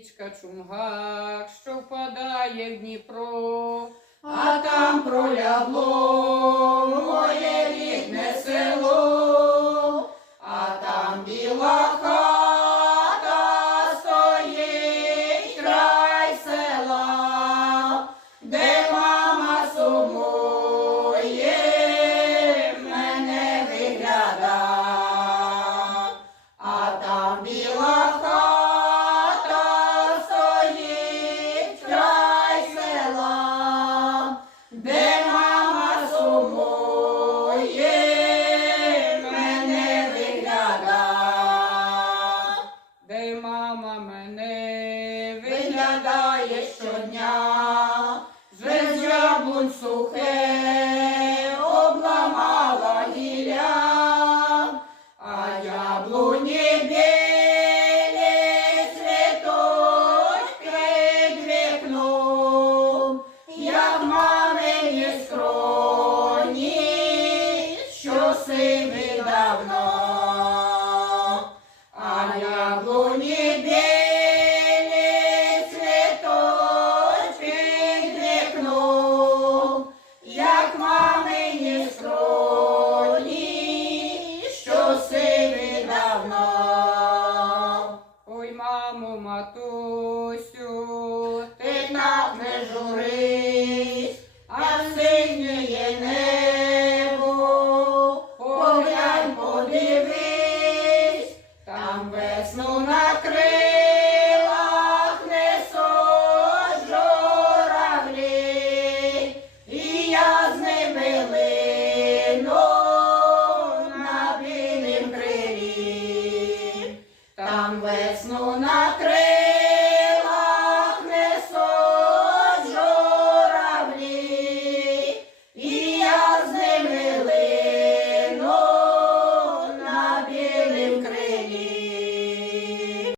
річка Чумгак, що впадає в Дніпро, а там пролягло. виглядає щодня, Звез яблунь сухе, обламала гілля, а яблуні білі цвіточки двікнув, як мамині скроні, що син. Матусю, ти нам не журись, а синє небо, поглянь, подивись, там весну на крилах несуть журавлі, і я з ними лину на білім крилі, там весну на крилах